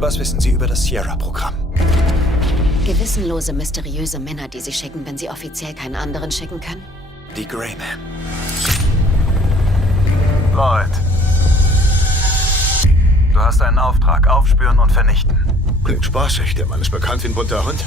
Was wissen Sie über das Sierra-Programm? Gewissenlose, mysteriöse Männer, die Sie schicken, wenn Sie offiziell keinen anderen schicken können? Die Greyman. Lloyd. Du hast einen Auftrag. Aufspüren und vernichten. Klingt spaßig. Der Mann ist bekannt wie ein bunter Hund.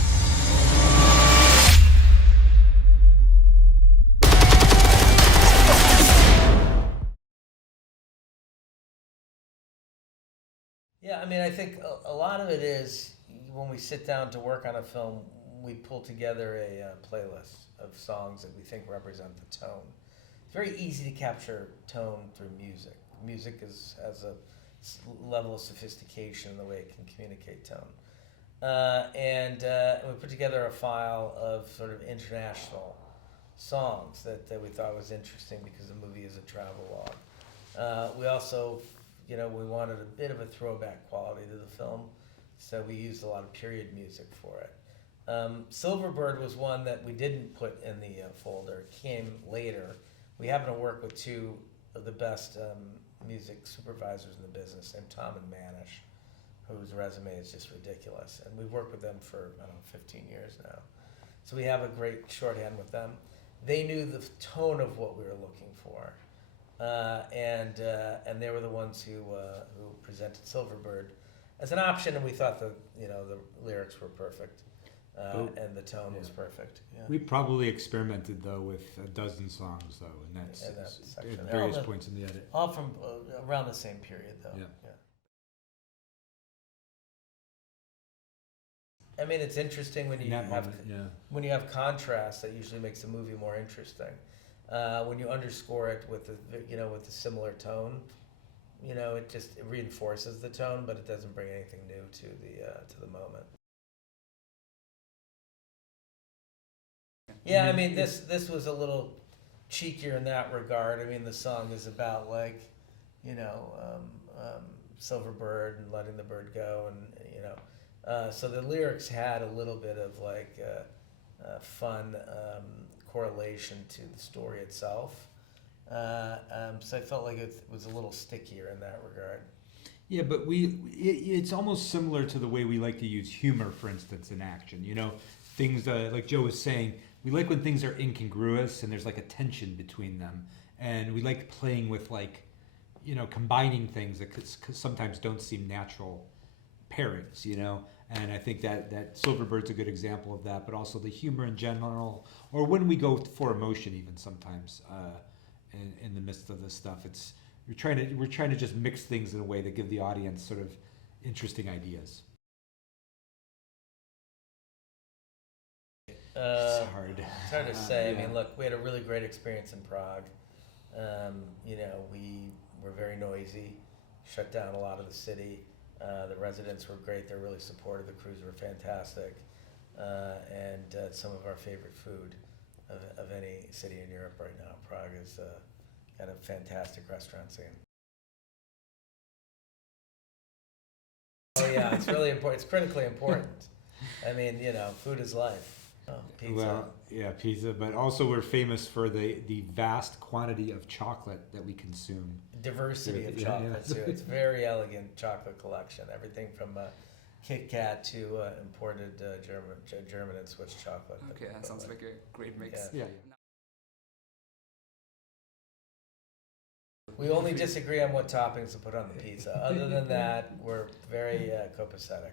Yeah, I mean, I think a lot of it is when we sit down to work on a film, we pull together a playlist of songs that we think represent the tone. It's very easy to capture tone through music. Music has a level of sophistication in the way it can communicate tone. And we put together a file of sort of international songs that we thought was interesting because the movie is a travelogue. We also, we wanted a bit of a throwback quality to the film, so we used a lot of period music for it. Silverbird was one that we didn't put in the folder. It came later. We happen to work with two of the best music supervisors in the business, named Tom and Manish, whose resume is just ridiculous. And we've worked with them for, 15 years now. So we have a great shorthand with them. They knew the tone of what we were looking for. And they were the ones who presented Silverbird as an option, and we thought that the lyrics were perfect, and the tone was perfect. Yeah. We probably experimented though with a dozen songs though, and that's at various points in the edit. All from around the same period though. Yeah. I mean, it's interesting when you when you have contrast. That usually makes the movie more interesting. When you underscore it with a similar tone, it reinforces the tone, but it doesn't bring anything new to the moment. Yeah, I mean, this was a little cheekier in that regard. I mean, the song is about Silverbird and letting the bird go, and so the lyrics had a little bit of fun correlation to the story itself. So I felt like it was a little stickier in that regard. Yeah, but it's almost similar to the way we like to use humor, for instance, in action. Things like Joe was saying, we like when things are incongruous and there's a tension between them. And we like playing with combining things that sometimes don't seem natural pairings, And I think that Silverbird's a good example of that, but also the humor in general, or when we go for emotion even sometimes in the midst of this stuff. We're trying to just mix things in a way that give the audience sort of interesting ideas. It's hard. It's hard to say. Yeah. I mean, look, we had a really great experience in Prague. We were very noisy, shut down a lot of the city. The residents were great. They're really supportive. The crews were fantastic. And some of our favorite food of any city in Europe right now. Prague is got a fantastic restaurant scene. Oh yeah, it's really important. It's critically important. I mean, food is life. Oh, pizza. Well, yeah, pizza, but also we're famous for the vast quantity of chocolate that we consume. Diversity of chocolate too. It's a very elegant chocolate collection. Everything from Kit Kat to imported German and Swiss chocolate. Okay, that sounds like a great mix. Yeah. We only disagree on what toppings to put on the pizza. Other than that, we're very copacetic.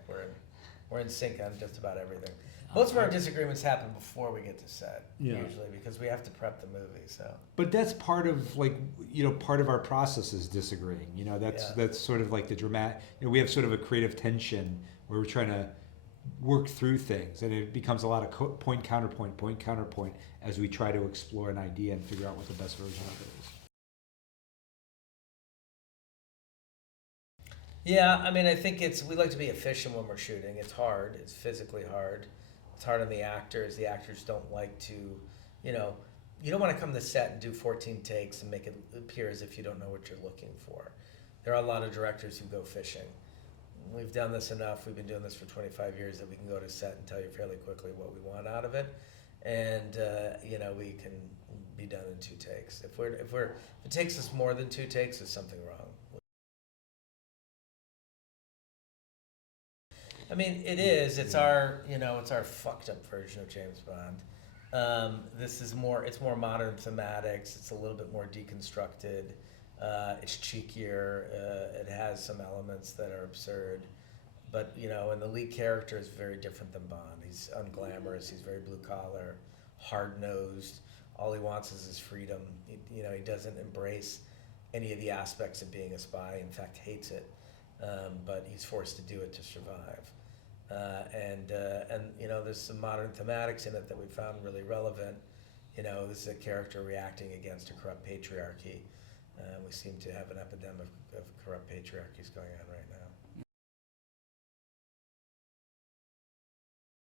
We're in sync on just about everything. Most of our disagreements happen before we get to set, usually, because we have to prep the movie. So, but that's part of part of our process is disagreeing. That's sort of like the dramatic. We have sort of a creative tension where we're trying to work through things, and it becomes a lot of point counterpoint as we try to explore an idea and figure out what the best version of it is. Yeah, I mean, I think we like to be efficient when we're shooting. It's hard. It's physically hard. It's hard on the actors. The actors don't like to, you don't want to come to set and do 14 takes and make it appear as if you don't know what you're looking for. There are a lot of directors who go fishing. We've done this enough. We've been doing this for 25 years that we can go to set and tell you fairly quickly what we want out of it. And, we can be done in 2 takes. If it takes us more than 2 takes, there's something wrong. I mean, it is. It's our, it's our fucked up version of James Bond. This is more. It's more modern thematics. It's a little bit more deconstructed. It's cheekier. It has some elements that are absurd, but and the lead character is very different than Bond. He's unglamorous. He's very blue collar, hard nosed. All he wants is his freedom. He doesn't embrace any of the aspects of being a spy. In fact, hates it. But he's forced to do it to survive. And there's some modern thematics in it that we found really relevant. This is a character reacting against a corrupt patriarchy. We seem to have an epidemic of corrupt patriarchies going on right now.